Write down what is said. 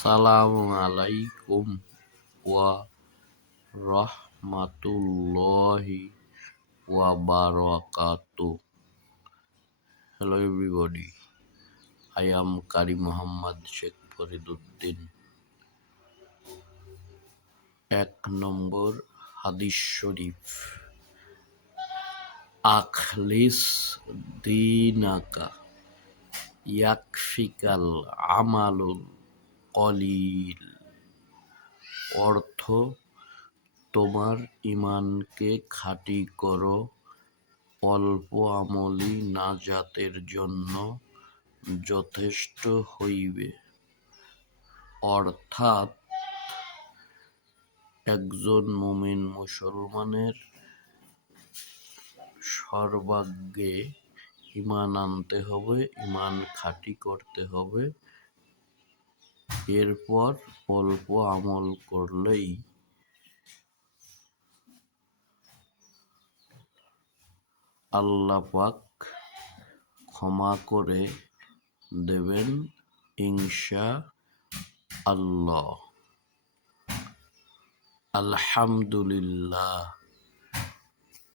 আসসালামু আলাইকুম ওয়া রাহমাতুল্লাহি ওয়া বারাকাতুহ. Hello everybody. I am Kari Muhammad Sheikh Fariduddin. 1 নম্বর হাদিস শরীফ, আখলিস দীনাকা ইয়াকফিকাল আমালুল কলিল। অর্থ, তোমার ঈমানকে খাঁটি করো, অল্প আমলই নাজাতের জন্য যথেষ্ট হইবে। অর্থাৎ একজন মুমিন মুসলমানের সর্বাগ্রে ঈমান আনতে হবে, ঈমান খাঁটি করতে হবে, এরপর অল্প আমল করলেই আল্লাহ পাক ক্ষমা করে দেবেন ইনশাআল্লাহ। আলহামদুলিল্লাহ।